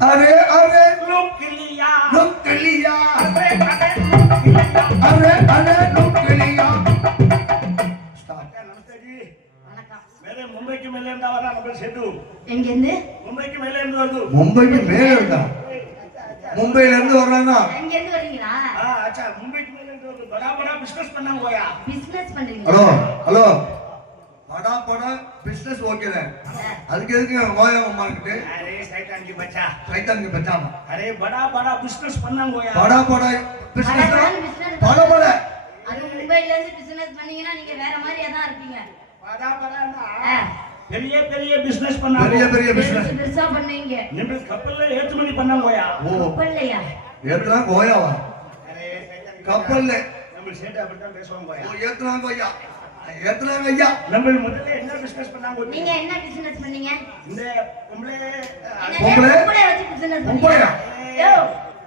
अरे अरे लुक लिया अरे अरे लुक लिया। नमस्ते जी, मेरे मुंबई के मेले में वाला नंबर सेटू எங்கிருந்து मुंबई के मेले में வருது மும்பைக்கு மேல இருந்தா மும்பைல இருந்து வர்றானா எங்க இருந்து வரீங்களா अच्छा मुंबई के मेले में வருது बड़ा बड़ा बिजनेस பண்ண होया பிசினஸ் பண்றீங்க ஹலோ ஹலோ बड़ा बड़ा बिजनेस ओके है அதுக்கு எதுக்கு ஓயா மார்க்கெட் अरे शैतान की बच्चा अरे बड़ा बड़ा बिजनेस பண்ண होया बड़ा बड़ा बिजनेस बड़ा बड़ा அது மும்பைல இருந்து பிசினஸ் பண்ணீங்கன்னா நீங்க வேற மாதிரியா தான் இருப்பீங்க बड़ा बड़ा ना பெரிய பெரிய பிசினஸ் பண்ணா பெரிய பிசினஸ் பெருசா பண்ணீங்க நம்ம கப்பல்ல ஏற்றுமதி பண்ண होया கப்பல்லையா ஏத்துனா கோயாவா अरे கப்பல்ல நம்ம சேட்ட அப்படி தான் பேசுவாங்க होया ஏத்துனா கோயா ஏத்துனாங்க ஐயா நம்ம முதல்ல என்ன பிசினஸ் பண்ணாங்க நீங்க என்ன பிசினஸ் பண்ணீங்க இந்த பொம்பளை வச்சு பிசினஸ் பொம்பளையா யோ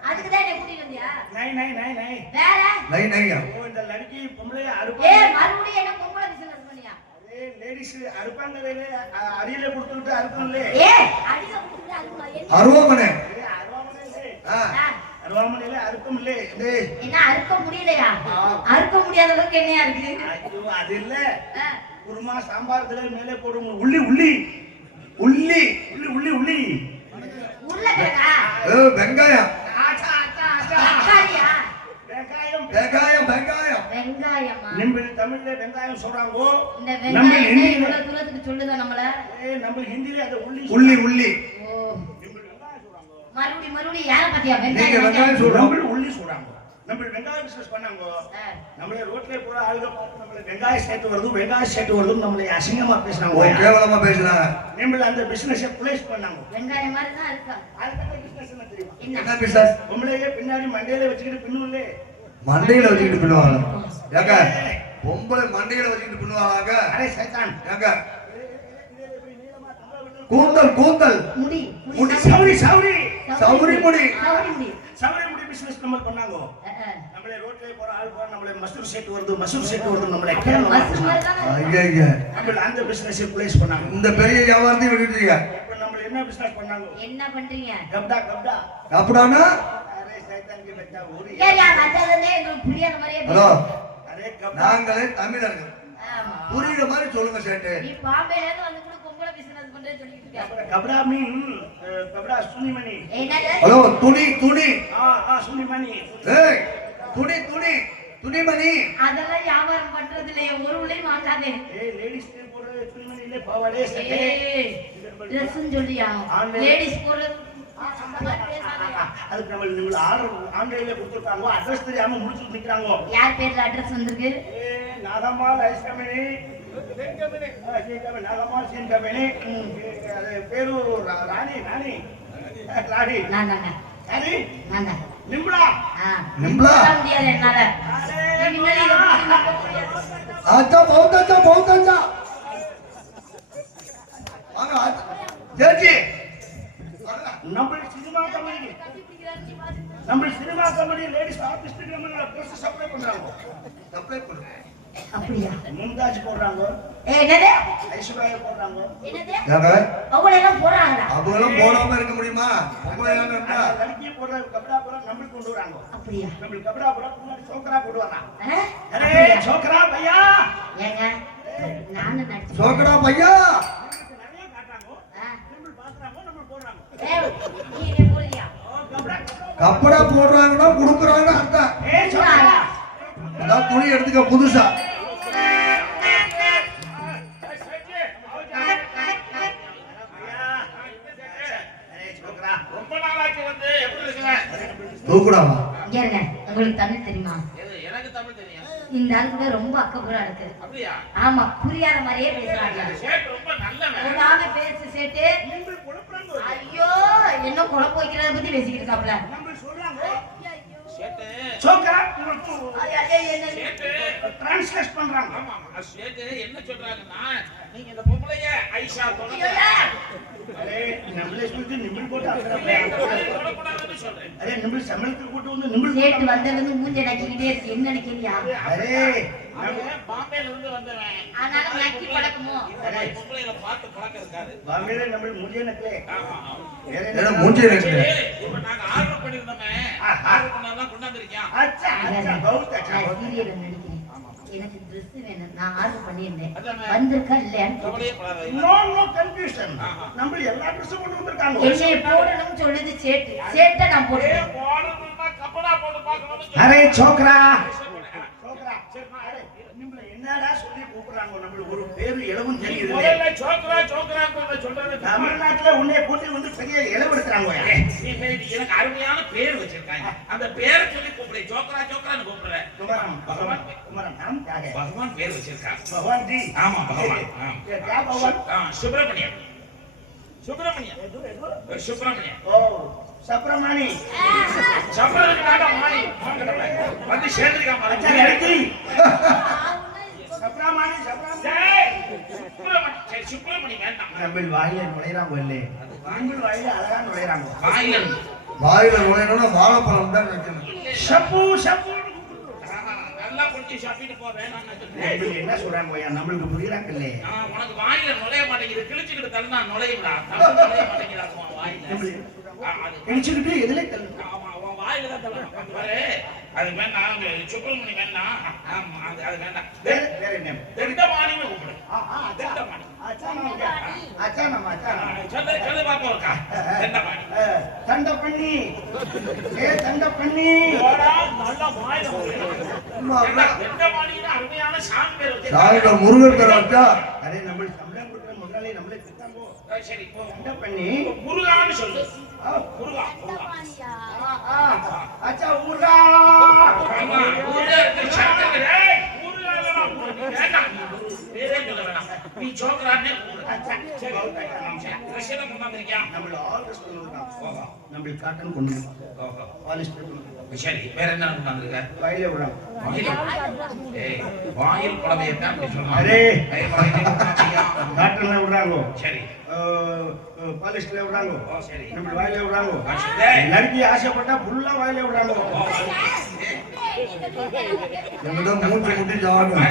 அதுக்கு தான் என்ன கூட்டிட்டு வந்தியா नहीं வேற नहीं वो இந்த लड़की பொம்பளை அறுப்பா மறுபடியும் என்ன பொம்பளை பிசினஸ் பண்ணியா லேடிஸ் அறுப்பாங்கலே அடியில கொடுத்துட்டு அறுக்கணும்ல அடியில கொடுத்துட்டு அறுக்கணும் அருவாமனே அருவாமனையில அறுக்கும் இல்ல என்ன அறுக்க முடியலையா அறுக்க முடியாத அளவுக்கு என்னையா இருக்கு ஐயோ அது இல்ல குருமா சாம்பார்ல மேலே போடும் உள்ளி உள்ளி உள்ளி உள்ளி உள்ளி உள்ளி உருளைக்கிழங்கா வெங்காயம் ஆச்சா ஆச்சா ஆச்சா தக்காளியா வெங்காயமா நம்ம தமிழ்ல வெங்காயம் சொல்றாங்க இந்த வெங்காயம் இவ்வளவு தூரத்துக்கு சொல்லுதா நம்மள நம்ம ஹிந்தில அத உள்ளி உள்ளி ஓ மறுபடி யார பத்தியா வெங்காயம் சொல்றாங்க உள்ளி சொல்றாங்க நம்ம வெங்காயம் பிசினஸ் பண்ணாங்க நம்மளே ரோட்ல போற ஆளுங்க பார்த்து நம்மள வெங்காயம் சேர்த்து வருது நம்மள அசிங்கமா பேசுறாங்க கேவலமா பேசுறாங்க நம்மள அந்த பிசினஸ் ப்ளேஸ் பண்ணாங்க வெங்காயம் மாதிரி தான் இருக்கா அதுக்கு பிசினஸ் என்ன தெரியுமா என்ன பிசினஸ் பொம்பளையே பின்னாடி மண்டையில வச்சிட்டு பின்னுல்லே மண்டையில வச்சிட்டு பின்னுவாங்க ஏங்க பொம்பளை மண்டையில வச்சிட்டு பின்னுவாங்க அரே சைத்தான் ஏங்க கூந்தல் முடி சௌரி முடி பிசினஸ் நம்ம பண்ணாங்க நம்மளே ரோட்ல போற ஆள் போற நம்மளே மசூர் செட் வருது நம்மளே ஐயா நம்ம அந்த பிசினஸ் ப்ளேஸ் பண்ணாங்க இந்த பெரிய வியாபாரத்தை விட்டுட்டீங்க இப்போ நம்ம என்ன பிசினஸ் பண்ணாங்க என்ன பண்றீங்க கப்டானா அரே சைத்தான் की बच्चा ஊரி ஏயா மத்ததே உங்களுக்கு புரியாத மாதிரியே ஹலோ அரே நாங்களே தமிழர்கள் புரியுற மாதிரி சொல்லுங்க சேட்டு நீ பாம்பேல இருந்து வந்து கூட பொம்பளை பிசினஸ் பண்றே சொல்லிட்டு இருக்க கபடா மீன் கபடா சுனிமணி என்னது ஹலோ துணி சுனிமணி ஏய் துணிமணி அதெல்லாம் வியாபாரம் பண்றது இல்லையே ஒரு உள்ளே வாங்காதே லேடிஸ் போற சுனிமணி இல்ல பாவாடே சட்டை Dress சொல்றியா லேடிஸ் போறது அதுக்கு நம்ம ஆர்டர் ஆன்லைன்ல கொடுத்துட்டாங்க அட்ரஸ் தெரியாம முடிச்சு நிக்கறாங்க யார் பேர்ல அட்ரஸ் வந்திருக்கு நாகமால் ஐஸ் கம்பெனி நாகமால் சீன் கம்பெனி அது பேரு ராணி நான் நிம்ளா முடியாது என்னால अच्छा बहुत अच्छा நம்ம சினிமா கம்பெனி லேடிஸ் ஆர்டிஸ்ட் நம்ம ட்ரெஸ் சப்ளை பண்றாங்க அப்படியா மும்தாஜ் போடுறாங்க என்னது ஐஸ்வர்யா போடுறாங்க என்னது அவங்கள எல்லாம் போறாங்களா அவங்கள போடாம இருக்க முடியுமா அவங்கள எல்லாம் இருந்தா லड़की போடுற கபடா போற நம்ம கொண்டு வராங்க அப்படியா நம்ம கபடா போற முன்னாடி சோக்கரா போடுவாங்க அரே அரே சோக்கரா பையா ஏங்க நானும் நடிச்சேன். சோக்கடா பையா நிறைய காட்டுறாங்க ஆ. நம்ம பாக்குறாங்க நம்ம போடுறாங்க ஏய், நீ என்ன போறியா? கப்படா போடுறாங்கன்னா குடுக்குறாங்க அர்த்தம். சோக்கரா அதான் துணி எடுத்துக்க புதுசா. ரொம்ப நாளாச்சு வந்து எப்படி இருக்கீங்க? தூக்குடாவா இங்க இருங்க. உங்களுக்கு தமிழ் தெரியுமா? எனக்கு தமிழ் தெரியும். இந்த ஆளுக்கு ரொம்ப அக்கப்புறம் இருக்கு. அப்படியா? ஆமா, புரியாத மாதிரியே பேசுறாங்க. சேட்டு ரொம்ப நல்லவன். ஒண்ணாம பேசு சேட்டு. நீங்கள் குழப்பறாங்க. ஐயோ, என்ன குழப்ப வைக்கிறத பத்தி பேசிக்கிட்டு இருக்காப்ல. நம்ம சொல்றாங்க சேட்டு சோக்கரா என்ன சேட்டு டிரான்ஸ்லேட் பண்றாங்க. ஆமா ஆமா சேட்டு என்ன சொல்றாங்கன்னா நீங்க இந்த பொம்பளைய ஐஷா தொடங்க அரே நம்மளே சொல்லிட்டு நிமில் போட்டு தொடக்கூடாதுன்னு சொல்றேன். அரே நிமில் சமையலுக்கு கூட்டு வந்து நிமில் சேட்டு வந்ததுன்னு மூஞ்ச நக்கிக்கிட்டே இருக்கு. என்ன நினைக்கிறியா? அரே அவன் பாம்பேல இருந்து வந்தவன். அதனால நக்கி பழக்கமோ? இந்த மாதிரி பொம்பளையில பார்த்து பழக்கம் இருக்காது. பாம்பேல நம்ம முஞ்சே நக்கலே ஆமா வேற ஏன்னா மூஞ்சி சரி, இருக்கு. இப்ப நாங்க ஆர்டர் பண்ணிருந்தோமே ஆர்டர் பண்ணாதான் கொண்டாந்துருக்கேன். அச்சா அச்சா பௌத் அச்சா நான் சீரியல் நடிக்கிறேன். எனக்கு Dress வேணும். நான் ஆர்டர் பண்ணியிருந்தேன். அதானே. வந்திருக்கா இல்லையான்னு கேட்டேன். கவலையே படாத. நோ கன்ஃபியூஷன் நம்ம எல்லா ட்ரெஸ்ஸும் கொண்டு வந்திருக்காங்க என்னைய போடணும்னு சொல்லுது சேட்டு. சேட்டை நான் போட்டுட்டேன். போடணும்னா கப்பலா போட்டு பார்க்கணும்னு அரே சோக்கரா சொல்றேன். சோக்கரா அரே நம்மள என்னடா சொல்லி கூப்பிடுறாங்க நம்மள ஒரு பேரு இளவும் தெரியுது முதல்ல சோக்கரா சோக்கரான்னு சொல்றது தமிழ்நாட்டுல உன்னை போட்டு வந்து பெரிய இளவெடுக்கிறாங்க எனக்கு அருமையான பேர் வச்சிருக்காங்க. அந்த பேரை சொல்லி கூப்பிடுறேன். ஜோக்கரா ஜோக்கரான்னு கூப்பிடுறேன். குமரம் பகவான் குமரம் நாம் யாரு பகவான் பேர் வச்சிருக்காங்க. பகவான் ஜி ஆமா பகவான். क्या भगवान சுப்பிரமணியன். சுப்பிரமணியன். சுப்பிரமணியன். ओ सप्रमाणी சப்பிரமணியன் வந்து சேர்ந்துருக்கான் अच्छा பாருங்க. लड़की सप्रमाणी सप्रमाणी டேய், சுப்பிரமணியன். சரி, சுப்பிரமணியன் வேண்டாம். நம்ம வாயில நுழையறாங்க இல்ல நம்ம வாயில அழகா நுழையறாங்க வாயிலன். வாயில நுழையணும்னா வாழைப்பழம் தான் வைக்கணும். ஷப்பு ஷப்பு நல்லா கொஞ்சம் சாப்பிட்டு போ வேணாம். நம்ம என்ன சொல்றாங்க நம்மளுக்கு புரியறாங்க இல்ல உனக்கு வாயில நுழைய மாட்டேங்குது. கிழிச்சுக்கிட்டு தள்ளு நான் நுழையுடா. நுழைய மாட்டேங்கிறாங்க உன் வாயில. அது கிழிச்சுக்கிட்டு எதுல தள்ளு ஆமா உன் வாயில தான் தள்ளணும். பாரு, அது வேண்டாம். சுப்பிரமணி வேண்டாம். ஆமா அது வேண்டாம். வேற என்ன திண்டமாணின்னு கூப்பிடு. திண்டமாணி. அச்சா நம்ம சொல்லு சொல்லு பாப்போம் இருக்கா. திண்டமாணி. தண்ட பண்ணி தண்ட பண்ணி போடா, நல்லா வாயில நுழையணும். ஆமா, அப்புறம் திண்டமாணின்னு அருமையான சாமி பேர் வச்சிருக்காங்க. சாமிட்ட முருகன் பேரை வச்சா அரே நம்ம சம்பளம் கொடுக்குற முதலாளி நம்மளே திட்டாங்கோ சரி இப்போ தண்ட பண்ணி முருகான்னு சொல்லு. முருகா முருகா. அச்சா ஊர்கா ஆமா, ஊர்ல இருக்க சக்கரை. ஏய், ஊர்ல இல்லடா, ஊர்ல. வேண்டாம். வேறே சொல்ல வேணாம். நீ சோக்கரானே கூப்பிடு. சரி, சரி. ட்ரெஸ்ஸெல்லாம் கொண்டாந்துருக்கியா? நம்மள ஆல்ரெஸ் பண்ணுவாங்க நம்ம காட்டன் கொண்டு ஓஹோ. பாலிஷ் பண்ணி சரி, வேற என்ன கொண்டாந்துருக்க? வாயில விடுறாங்க வாயில். ஏய், வாயில் புடவையை தான் அப்படி சொல்றாங்க. அரே. கை புடவையை கொண்டாந்துருக்கியா? காட்டன்ல விடுறாங்க சரி. பாலிஷ்ல விடுறாங்க ஓ, சரி. நம்ம வாயில விடுறாங்க டேய். லड़की ஆசைப்பட்டா ஃபுல்லா வாயில விடுறாங்க ஓ, என்கிட்ட மூச்சு முட்டி ஜாடும்.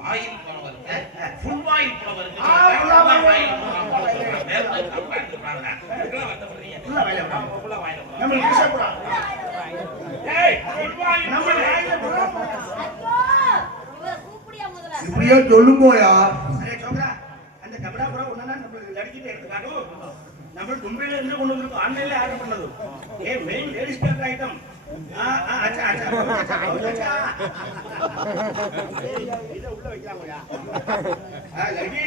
வாயில் புடவை இருக்கு. ஃபுல் வாயில் புடவை இருக்கு. full ஆ வாயில் புடவை இருக்கு. வேற மாதிரி தப்பா எடுத்துக்கிறாங்க. இதுக்கெல்லாம் வருத்தப்படுறீங்க. ஃபுல்லா வாயில விடுறாங்க ஃபுல்லா வாயில புடவை. நம்ம ஆசைப்படுறோம் ஏய், ஃபுல் வாயில் நம்ம புடவை. வாயில விடுறாங்க இப்படியே சொல்லுங்கோயா. அரே சோக்கரா அந்த கபடா புறா ஒண்ணா நம்ம லड़की எடுத்து காட்டு நம்ம மும்பைல இருந்து கொண்டு வந்திருக்கோம் ஆன்லைன்ல ஆர்டர் பண்ணது ஏ மெயின் லேடிஸ் பேர் ஐட்டம் அச்சா அச்சா இத உள்ள வைக்கலாம்யா லड़की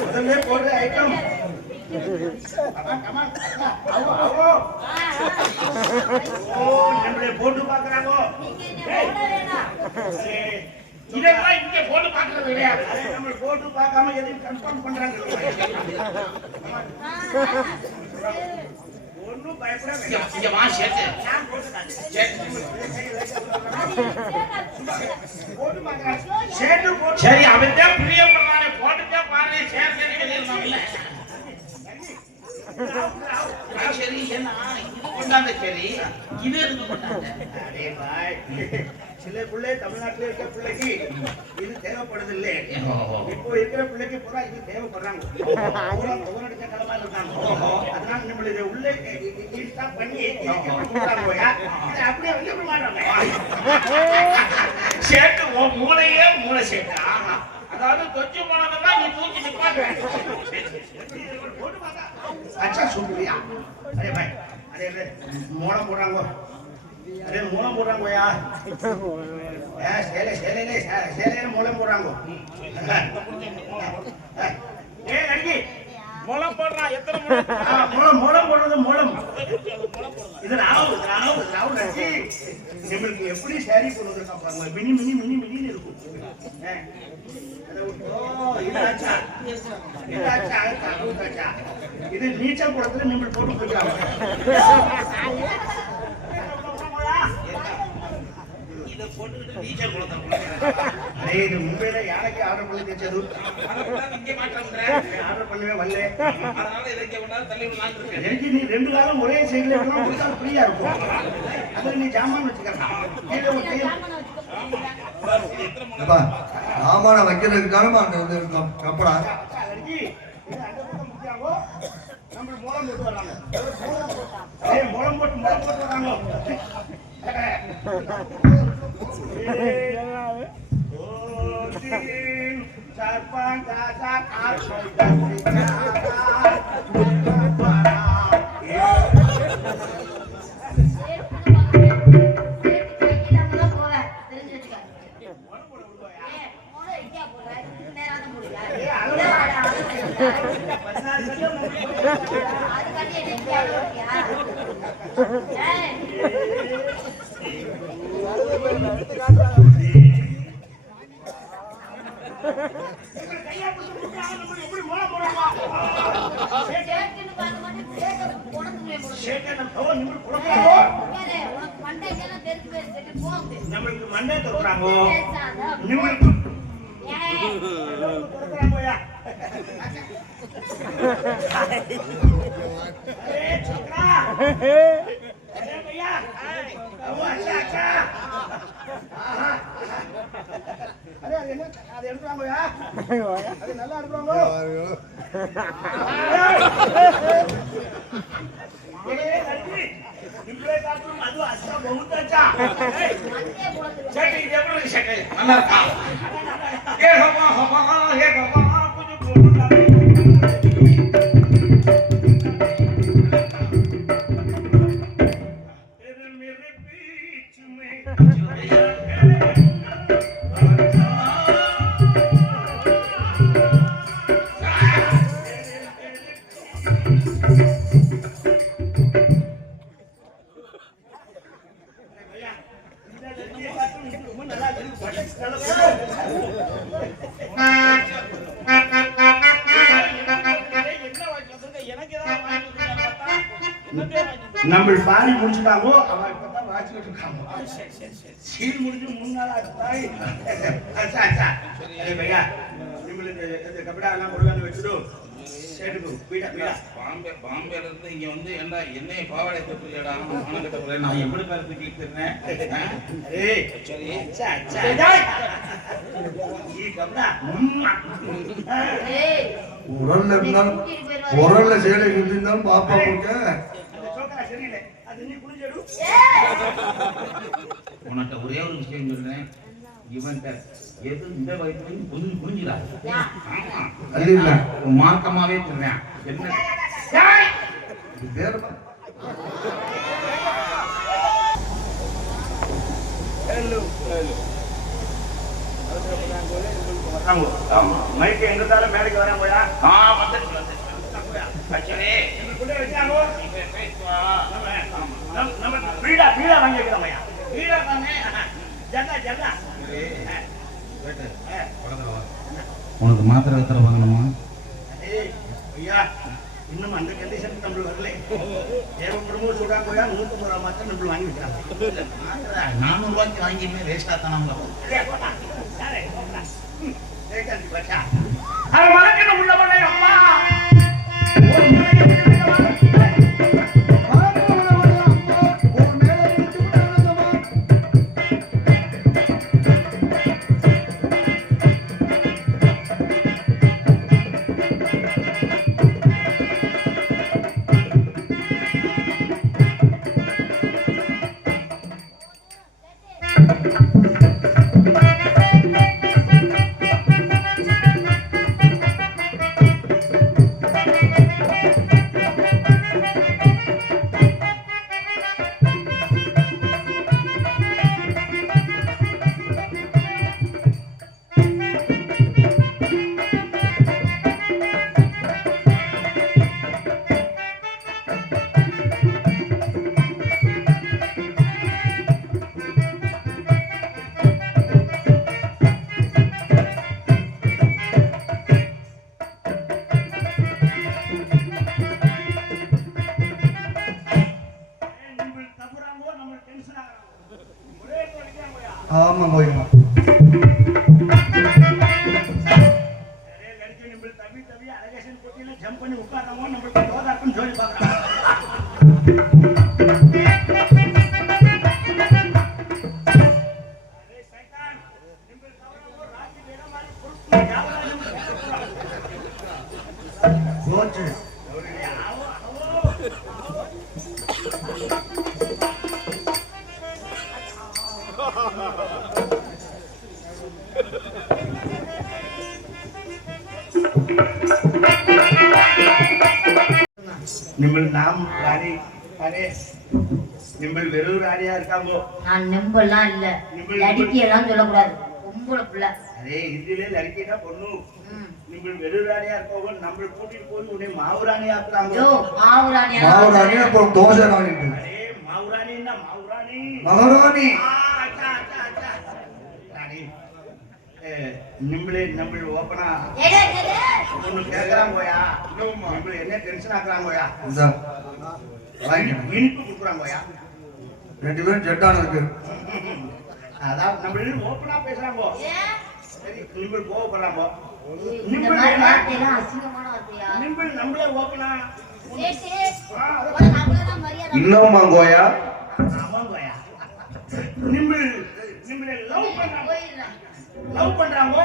முதல்ல போடுற ஐட்டம் கமான் அவோ அவோ ஓ நம்மளே போட்டு பாக்குறாங்க இதெல்லாம் இங்க போட்டு பார்க்கறது கிடையாது. நம்ம போட்டு பார்க்காம எதையும் கன்ஃபார்ம் பண்றாங்க ஒன்னும் பயப்படாம இங்க வா சேட்டு. நான் போட்டுட்டேன் சேட்டு. போட்டு பார்க்கறேன் சேட்டு போட்டு சரி, அவன் தான் பிரியப்படுறானே. போட்டுட்டே பாரு. சேர்த்து வெளியிடலாம்ல. சரி, என்ன இது கொண்டாந்த சரி, இது எதுக்கு கொண்டாந்த? அரே பாய் சில பிள்ளை தமிழ்நாட்டில் இருக்க பிள்ளைக்கு இது தேவைப்படுது இல்லை இப்போ இருக்கிற பிள்ளைக்கு பூரா இது தேவைப்படுறாங்க பூரா புகழடிச்ச கிழமை இருக்காங்க அதனால நம்மள இதை உள்ள இன்ஸ்டா பண்ணி போறாங்க அப்படியே வெளியே விட மாட்டாங்க சேட்டு மூளையே மூளை சேர்த்தா அதாவது தொச்சு போனதெல்லாம் நீ தூக்கி நிப்பாட்டு. अच्छा सुन लिया अरे भाई अरे मोड़ा मोड़ांगो अरे मोड़ा मोड़ांगो यार सेले मोड़े मोड़ांगो ए लड़की முளம் போடுறான் எத்தனை முளம் மூலம் போடுறது மூலம் இது ராவ் நச்சி நம்மளுக்கு எப்படி சாரி கொண்டு வந்திருக்கான் பாருங்க மினி மினி மினி மினின்னு இருக்கும் இது நீச்சல் குளத்துல நீங்கள் போட்டு போயிட்டாங்க இதை போட்டுக்கிட்டு நீச்சல் குளத்தை இது மும்பையில யாருக்கு ஆர்டர் பண்ணி தைச்சது இங்கே மாட்டேன்ற ஆர்டர் பண்ணவே வரல அதனால இதை இங்கே கொண்டாந்து தள்ளி விடலான்னு இருக்கேன். எனக்கு நீ 2 காலம் ஒரே சைடுல இருக்கணும் கொடுத்தா ஃப்ரீயா இருக்கும் அதுல நீ ஜாமான் வச்சுக்கலாம் அப்பா சாமான வைக்கிறதுக்கு தானே அங்க வந்து கப்படா நம்ம மூலம் போட்டு வராங்க மூலம் போட்டு வராங்க चार पाँच सात आठ நம்மளுக்கு மண்டே தோக்குறாங்க நிமிருக்கு தோக்குறாங்க अरे छोकरा अरे भैया वो अच्छा अरे அது எடுறாங்கயா அது நல்லா எடுறாங்க ए लड़की निकले काटू அது अच्छा बहुत अच्छा சட்டை இது எப்படி இருக்கு சட்டை நல்லா இருக்கா ஏ ஹப்பா ஏ ஹப்பா கொஞ்சம் போடுங்க நம்ம பாரி முடிச்சுட்டாங்க அவன் இப்பதான் வாசிக்கிட்டு இருக்காங்க சீல் முடிஞ்சு 3 நாள் ஆச்சு अच्छा अच्छा अरे भैया உங்களுக்கு இந்த கபடா எல்லாம் கொண்டு வச்சிடு சேட்டுக்கு பீடா பீடா பாம்பேல இருந்து இங்க வந்து என்ன என்னைய பாவாடை தொட்டுலடா ஆன கட்ட போறேன் நான் எப்படி பேர் தூக்கிட்டு இருக்கேன் अरे சரி अच्छा अच्छा ये कबडा உரல்ல இருந்தாலும் உரல்ல சேலை இருந்தாலும் பாப்பா கொடுக்க அந்த சோக்கா சரியில்லை அது நீ புரிஞ்சிடு உனக்கு ஒரே ஒரு விஷயம் சொல்றேன் இவன்ட்ட எது இந்த வயசுலயும் கொஞ்சம் புரிஞ்சுடா ஆமா அது இல்ல மார்க்கமாவே சொல்றேன் என்ன இது பேரு हेलो மைக் எங்க இருந்தாலும் மேடைக்கு வராங்க போயா சரி எங்களுக்குள்ளே வச்சாங்க நம்ம பீடா பீடா வாங்கி வைக்கிறோம் பீடா தானே ஜல்லா ஜல்லா உனக்கு மாத்திரை எத்தனை வாங்கணுமா ஐயா இன்னும் அந்த கண்டிஷன் நம்ம வரல தேவைப்படும்போது சொல்றாங்க போயா 150 ரூபா மாத்திரம் நம்ம வாங்கி வைக்கிறாங்க 400 ரூபாய்க்கு வாங்கியுமே வேஸ்டா தானே உள்ளவனே அம்மா Thank you. போச்சு. நிம்பள் நாம் ராணி அரே நிம்பள் வெறும் ராணியா இருக்காங்கோ. நான் நெம்பெல்லாம் இல்ல, லடிக்கி எல்லாம் சொல்லக்கூடாது, பொம்பளை பிள்ளை. அரே இந்தியில லடிக்கிட்டா பொண்ணு. நிம்பள் வெறும் ராணியா இருக்கவங்க நம்ம கூட்டிட்டு போய் உன்னை மாவுராணி ஆக்குறாங்க. ஐயோ, மாவுராணியா? மாவுராணி அப்புறம் தோசை ராணி. அரே மாவுராணின்னா மாவுராணி. மகாராணி. அச்சா அச்சா அச்சா. ராணி நிம்பளே நம்ம ஓப்பனா ஒண்ணு கேக்குறாங்கோயா. நிம்பள் என்ன டென்ஷன் ஆக்குறாங்கோயா. இந்த இனிப்பு கொடுக்குறாங்கோயா. 2 பேரும் ஜெட்டான இருக்கு. அதான் நம்ம ஓப்பனா பேசுறாங்கோ. சரி நிம்பள் கோவப்படுறாங்கோ. இந்த மாதிரி வார்த்தையெல்லாம் அசிங்கமான வார்த்தையா? நிம்பள் நம்மளே ஓப்பனா. இன்னும் கோயா. ஆமாங்கோயா. நிம்பள் நிம்பளை லவ் பண்றாங்கோ.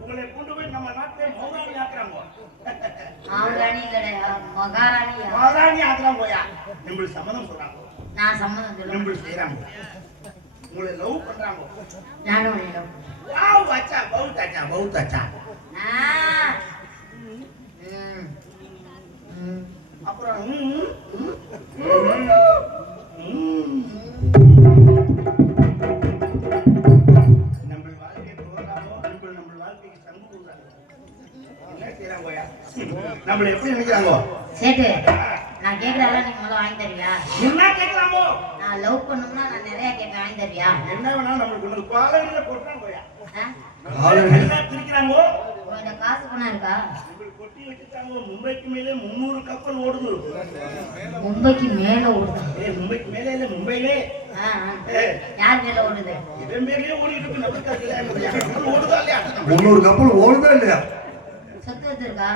உங்களை கொண்டு போய் நம்ம நாட்டை மௌராணி ஆக்குறாங்கோ. மாவுராணி இல்லடா, மகாராணியா? மகாராணி ஆக்குறாங்கோயா. நிம்பள் சம்மதம் சொல்றாங்க. நான் சம்மதம் சொல்ல. நிம்பள் செய்யறாங்க. உங்களை லவ் பண்றாங்கோ. நானும் இல்ல. வாவ் அச்சா பவுத் அச்சா பவுத் அச்சா. அப்புறம் நம்ம வாழ்க்கையை தோறாமோ நம்ம வாழ்க்கைக்கு சங்கு கொடுக்குறாங்க. என்ன செய்யறாங்கோயா. நம்மள எப்படி நினைக்கிறாங்கோ. சேட்டு, நான் கேக்குறதெல்லாம் நீங்க முதல்ல வாங்கி தருவியா? என்ன கேட்கலாமோ. நான் லவ் பண்ணணும்னா நான் நிறைய கேட்பேன், வாங்கி தருவியா? என்ன வேணாலும் நம்மளுக்கு ஒண்ணு காலையில போட்டுறாங்கோயா. காலையில திரிக்கிறாங்கோ. இந்த காசு பணம் இருக்கா? கொட்டி வச்சுட்டாங்க. மும்பைக்கு மேலே 300 கப்பல் ஓடுது. மும்பைக்கு மேல ஓடுது? மும்பைக்கு மேலே இல்ல மும்பையிலே. யார் மேல ஓடுது? இதன் மேலேயே ஓடிட்டு இருக்கு. நம்மளுக்கு ஓடுதா இல்லையா? 300 கப்பல் ஓடுதா இல்லையா? சொத்து வச்சு இருக்கா?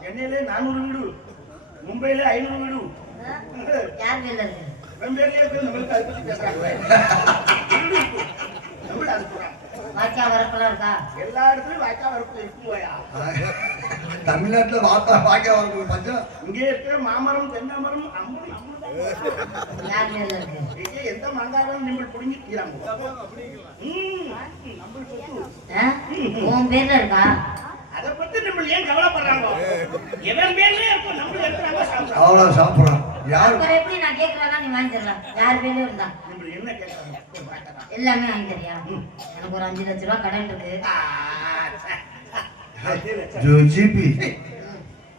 சென்னையிலே 400 வீடு, மும்பையில 500 வீடு. யார் மேல இருக்கு? வெம்பேரியா இருக்கு. நம்மளுக்கு அதை பத்தி பேசுறாங்க. நம்மள அது போறாங்க. வாய்க்கா வரப்பெல்லாம் இருக்கா? எல்லா இடத்துலயும் வாய்க்கா வரப்பு இருக்குங்கோயா. தமிழ்நாட்டுல வாய்க்கா வரப்பு பஞ்சம். இங்கே இருக்கிற மாமரம் தென்னமரம் யார் மேல இருக்கு? இங்கே எந்த மங்காரம் நீங்கள் புடுங்கி தீராங்க. நம்ம சொத்து உன் பேர்ல இருக்கா? அதை பத்தி நம்ம ஏன் கவலைப்படுறாங்க. எவன் பேர்ல இருக்கும் நம்ம இருக்கிறாங்க சாப்பிடுறாங்க. அவ்வளவு சாப்பிடுறான். யாரு அப்புறம் எப்படி நான் கேட்கறதா நீ வாங்கி தரலாம்? யார் பேர்ல இருந்தா நம்ம என்ன கேட்கறாங்க. எல்லாமே வாங்கி தரியா? எனக்கு ஒரு 5 லட்ச ரூபா கடன் இருக்கு. ஜிபி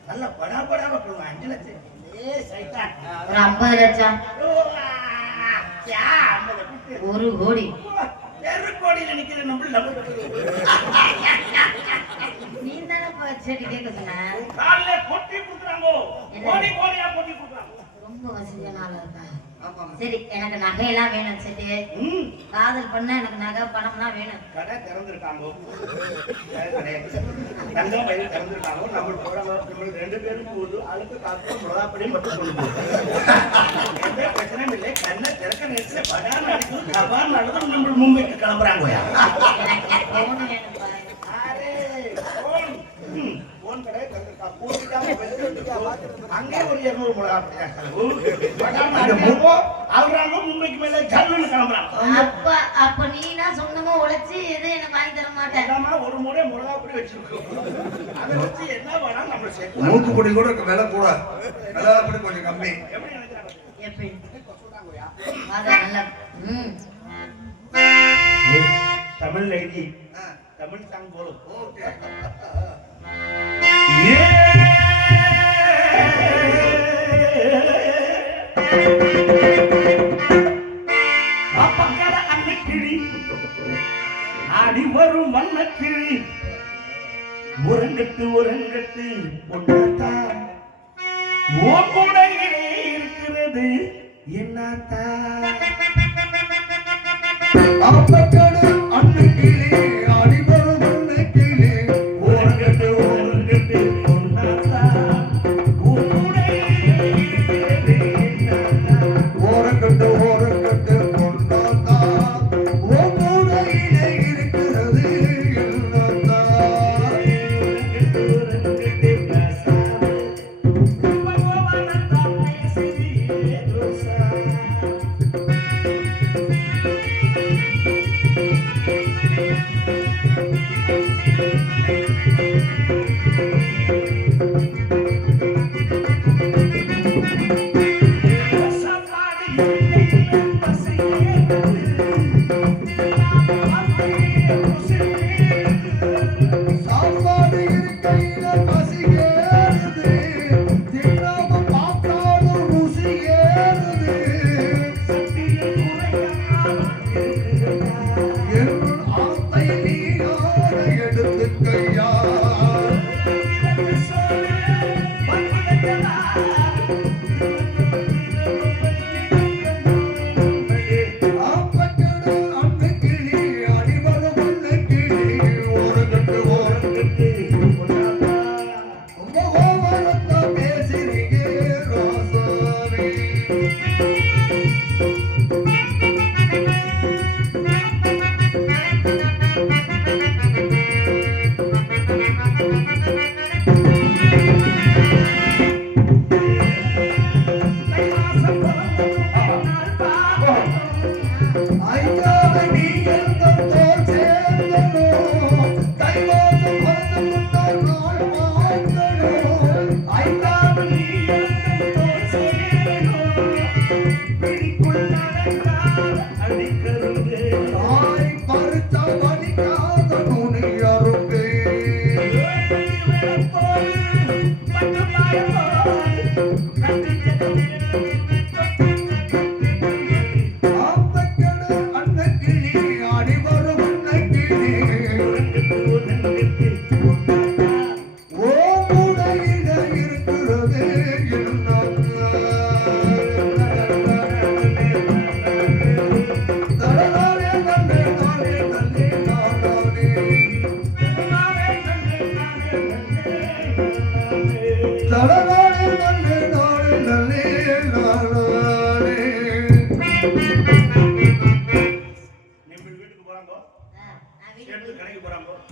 நல்ல படாபடாம போடுவோம். 5 லட்சம் சைத்தான். ஒரு 50 லட்சம், 1 கோடி. கோடியில நிக்கிற நம்ம நீ தானே சரி கேட்க சொன்ன. காலைல கொட்டி கொடுக்குறாங்க. கோடி கோடியா கொட்டி கொடுக்குறாங்க. ரொம்ப வசதியான ஆளா இருக்கா? சரி, எனக்கு நகையெல்லாம் வேணும். சரி, காதல் பண்ண எனக்கு நகை பணம்லாம் வேணும். கடை திறந்துருக்காங்க. தங்கம் பயிர் திறந்துருக்காங்க. நம்ம போறாங்க. நம்ம 2 பேரும் போது அழுக்கு காத்து மிளகாப்படி மட்டும் கொண்டு போகுது. எந்த பிரச்சனையும் இல்லை. கண்ணை திறக்க நேரத்துல படான நடக்குது. தபால் நடந்து நம்ம மும்பைக்கு கிளம்புறாங்கயா. எனக்கு போன் வேணும் பாரு. போன் கடை திறந்துருக்கா. பூட்டிட்டாம அங்கே ஒரு 200 மிளகாப்படி செலவு. அவராங்க மும்பைக்கு மேல ஜல்லுன்னு கிளம்புறாங்க. அப்ப நீனா சொந்தமா உழைச்சு எது எனக்கு வாங்கி தர மாட்டேன். ஒரு முறை மிளகாப்படி வச்சிருக்கோம். அதை வச்சு என்ன வேணாலும் நம்ம சேர்க்கலாம். மூக்குப்பொடி கூட விலை கூட. விலை அப்படி கொஞ்சம் கம்மி. எப்படி நினைக்கிறாங்க. எப்படி அதான் நல்லா. தமிழ் எழுதி தமிழ் சாங் போலும். பக்கட அன்னக்கிளி ஆடி வரும் வண்ணக்கிளி உறங்கட்டு உறங்கட்டு பொன்னாத்தா ஓ கூடையிலே இருக்கிறது என்னாத்தா. அப்பக்கடு அன்னக்கிளி ஆடி வரும் வண்ணக்கிளி உறங்கட்டு உறங்கட்டு பொன்னாத்தா ஓ கூடையிலே இருக்கிறது என்னாத்தா. ஓரங்கட்டு ஓரங்கட்டு பொன்னாத்தா ஓ கூடையிலே இருக்கிறது என்னத்தா. உறங்கட்டு உறங்கட்டு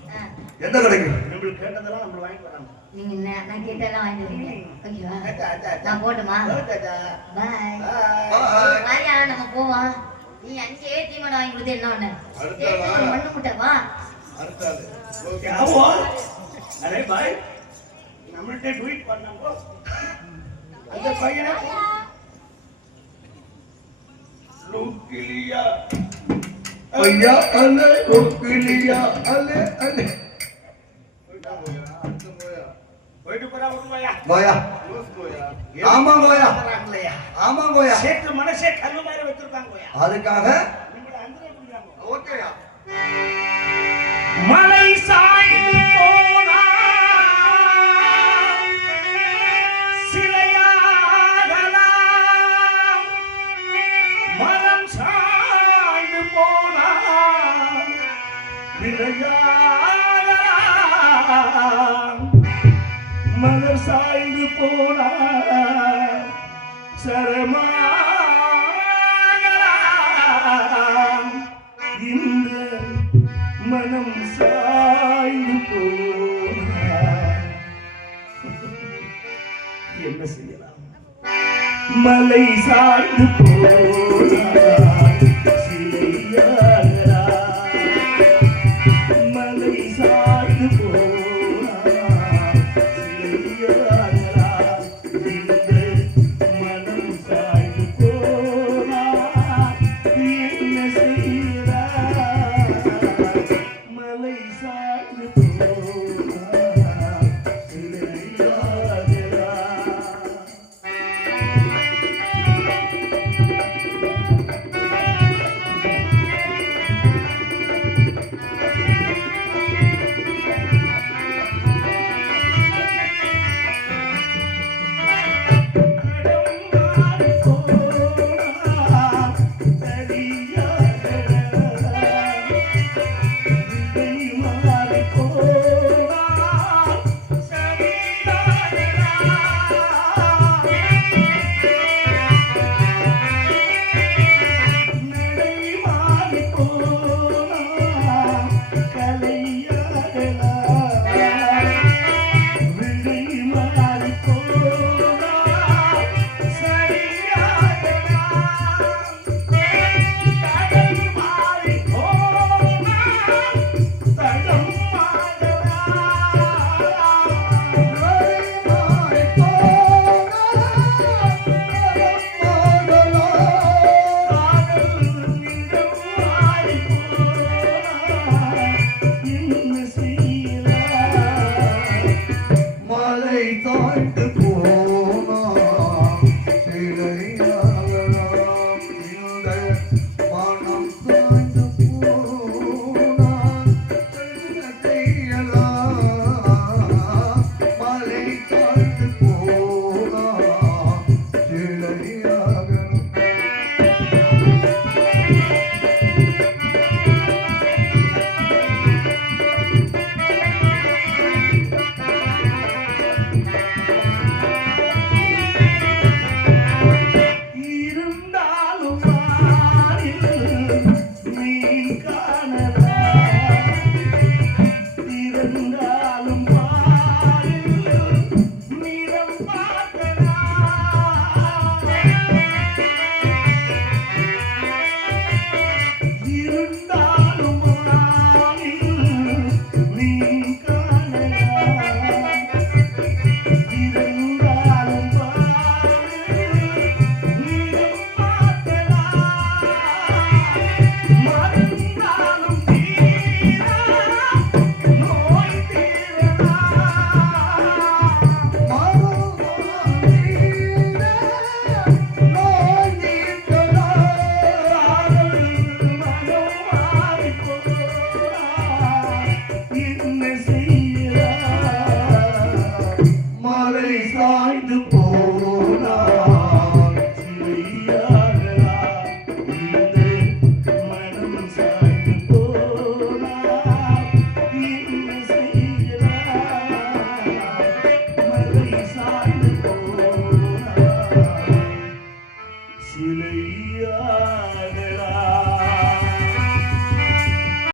ஆ, எந்த கடைக்கு? நம்மளுக்கு கேட்டதெல்லாம் நம்ம வாங்கி போறாங்க. நீங்க நான் கேட்டெல்லாம் வாங்கிட்டு வரீங்க. ஓகேவா? அச்சா, அச்சா, அச்சா. நான் போட்டுமா? அச்சா. பாய். Bye. வாரியா நம்ம போவோம். நீ அங்கே தீமனை வாங்கி கொடுத்து என்ன பண்ண? அடுத்த வா. மண்ணு முட்டை வா. அடுத்தாது. Okay, ஆவோ. அரே பாய். நம்மள்ட்ட ட்வீட் பண்ணாங்க. அந்த பையனை லூக்கிலியா. ஐயா அலே கொக்கிலியா அலே அலே. போயிட்டு போறா விட்டுவாயா. கோயா. ஆமா கோயா. போறாங்களையா. ஆமா கோயா. சேத்து மனசே கல்லு மாதிரி வச்சிருக்காங்க கோயா. அதுக்காக நம்மள அந்தரே புடிறாங்க. ஓகேயா. மலை சாய்ந்து போனா சிலையாகலாம், மரம் சாய்ந்து போனா விலையாகலாம், மலர் சாய்ந்து போனா சரமாகலாம், இந்த மனம் சாய்ந்து போனா என்ன செய்யலாம்? மலை சாய்ந்து போனா சிலையாகலாம், மலை சாய்ந்து போனா சிலையாகலாம், இந்த மனம் சாய்ந்து போனா என்ன செய்யலாம்? மலை சாய்ந்து போனா